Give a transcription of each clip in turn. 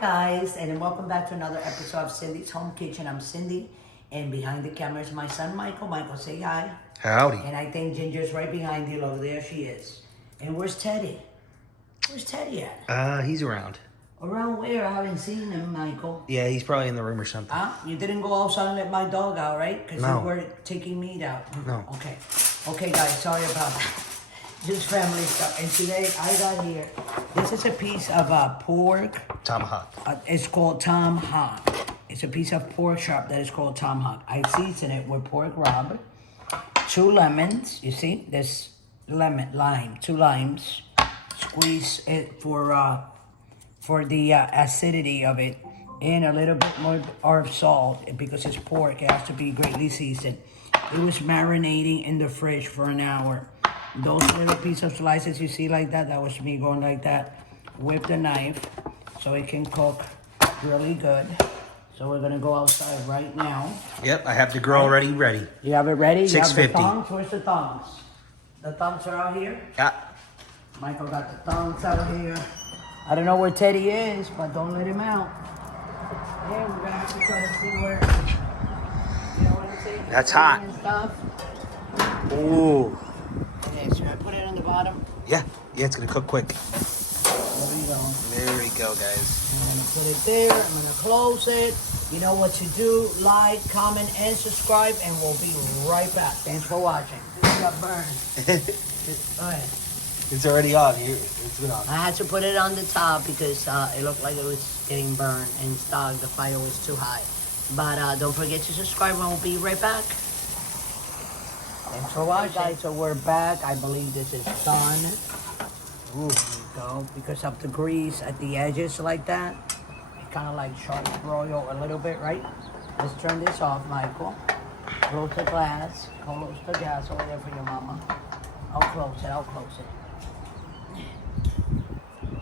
Guys, and welcome back to another episode of Cindy's Home Kitchen. I'm Cindy, and behind the camera is my son Michael. Michael, say hi. Howdy. And I think Ginger's right behind you. Over there she is. And where's Teddy? Where's Teddy at? He's around. Around where? I haven't seen him, Michael. Yeah, he's probably in the room or something. You didn't go outside and let my dog out, right? Because No. you were taking meat out. No. Okay. Okay, guys, sorry about that. Just family stuff. And today I got here, this is a piece of pork. Tomahawk. It's called Tomahawk. It's a piece of pork chop that is called Tomahawk. I season it with pork rub, 2 lemons. You see, this lime, 2 limes. Squeeze it for the acidity of it, and a little bit more of salt because it's pork. It has to be greatly seasoned. It was marinating in the fridge for an hour. Those little piece of slices you see like that was me going like that with the knife so it can cook really good. So we're gonna go outside right now. Yep, I have the grill already ready. You have it ready? You have the 650. tongs? Where's the tongs? The tongs are out here? Yeah. Michael got the tongs out here. I don't know where Teddy is, but don't let him out. Yeah, we're gonna have to try to see where, you know what I'm saying? That's hot. And stuff. Ooh. Okay, so I put it on the bottom. Yeah, it's gonna cook quick. There we go. There we go, guys. I'm gonna put it there. I'm gonna close it. You know what to do. Like, comment, and subscribe, and we'll be right back. Thanks for watching. This got burned. Go ahead. It's already on. It's been on. I had to put it on the top because it looked like it was getting burned and stuck. The fire was too high. But don't forget to subscribe, and we'll be right back. Thanks for watching. Guys, so we're back. I believe this is done. Ooh, there we go. Because of the grease at the edges like that, it kind of like sharp broil a little bit, right? Let's turn this off, Michael. Close the glass. Close the gas over there for your mama. I'll close it.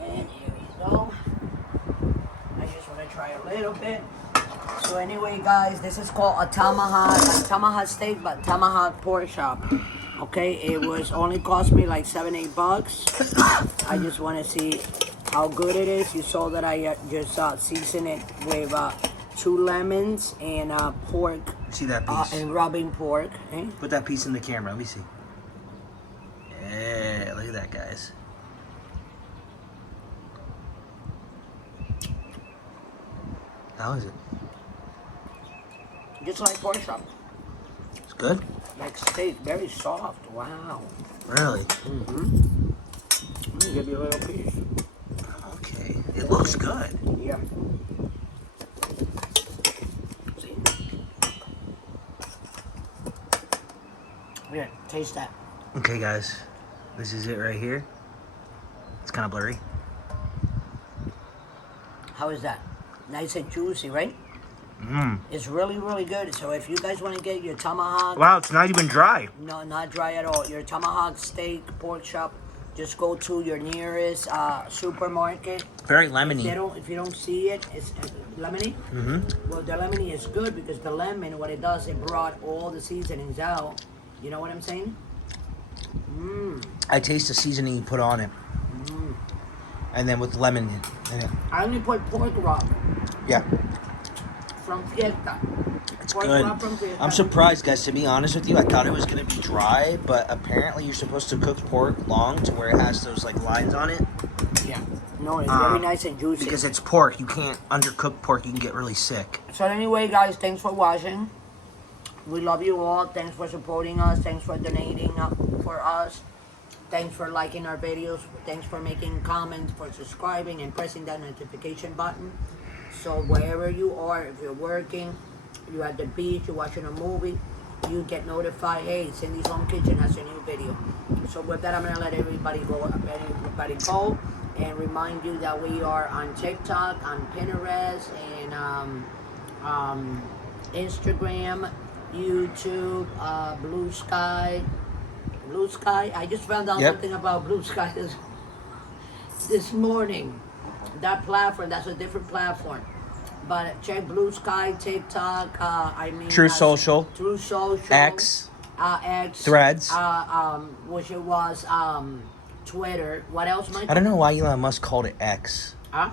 And here we go. I just want to try a little bit. So anyway, guys, this is called a tomahawk steak, but tomahawk pork chop. Okay, it was only cost me like $7-8. I just want to see how good it is. You saw that I just seasoned it with 2 lemons and pork. See that piece? And rubbing pork. Eh? Put that piece in the camera. Let me see. Yeah, look at that, guys. How is it? Just like pork chop. It's good? Like steak, very soft. Wow. Really? Mm-hmm. Let me give you a little piece. Okay. It looks good. Yeah. See? Here, taste that. Okay, guys. This is it right here. It's kind of blurry. How is that? Nice and juicy, right? Mmm. It's really, really good. So if you guys want to get your tomahawk, Wow, it's not even dry. no, not dry at all. Your tomahawk steak, pork chop, just go to your nearest supermarket. Very lemony. If you don't see it, it's lemony. Mm-hmm. Well, the lemony is good because the lemon, what it does, it brought all the seasonings out. You know what I'm saying? Mmm. I taste the seasoning you put on it. And then with lemon in it. I only put pork rub Yeah, from Fiesta. it's Pork good. rub from Fiesta. I'm surprised, guys, to be honest with you. I thought it was going to be dry, but apparently you're supposed to cook pork long to where it has those like lines on it. Yeah. No, it's very nice and juicy. Because it's pork. You can't undercook pork. You can get really sick. So anyway, guys, thanks for watching. We love you all. Thanks for supporting us. Thanks for donating for us. Thanks for liking our videos. Thanks for making comments, for subscribing, and pressing that notification button. So wherever you are, if you're working, you're at the beach, you're watching a movie, you get notified, hey, Cindy's Home Kitchen has a new video. So with that, I'm going to let everybody go and remind you that we are on TikTok, on Pinterest, and Instagram, YouTube, Blue Sky. Blue Sky. I just found out something about Blue Sky this morning. That platform, that's a different platform. But check Blue Sky, TikTok, True Social. True Social. X. X. Threads. Which it was Twitter. What else, Mike? I don't know why Elon Musk called it X. Huh?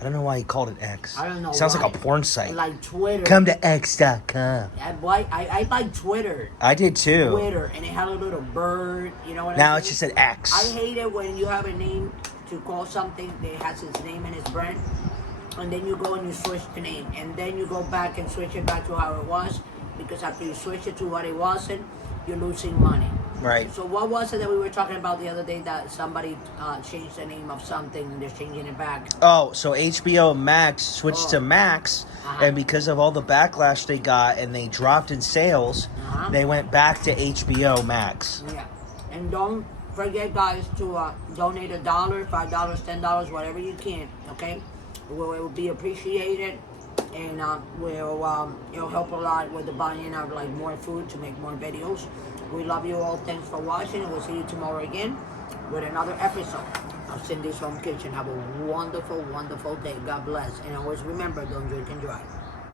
I don't know why he called it X. I don't know Sounds why. like a porn site. Like Twitter. Come to X.com. I like Twitter. I did too. Twitter, and it had a little bird. You know what Now I mean? it's just an X. I hate it when you have a name to call something that has its name and its brand, and then you go and you switch the name, and then you go back and switch it back to how it was, because after you switch it to what it wasn't, you're losing money. Right. So what was it that we were talking about the other day that somebody changed the name of something and they're changing it back? Oh, so HBO Max switched to Max, and because of all the backlash they got and they dropped in sales, they went back to HBO Max. Yeah. And don't forget, guys, to donate $1, $5, $10, whatever you can, okay? It will be appreciated, and it'll help a lot with the buying of like more food to make more videos. We love you all. Thanks for watching, and we'll see you tomorrow again with another episode of Cindy's Home Kitchen. Have a wonderful, wonderful day. God bless. And always remember, don't drink and drive.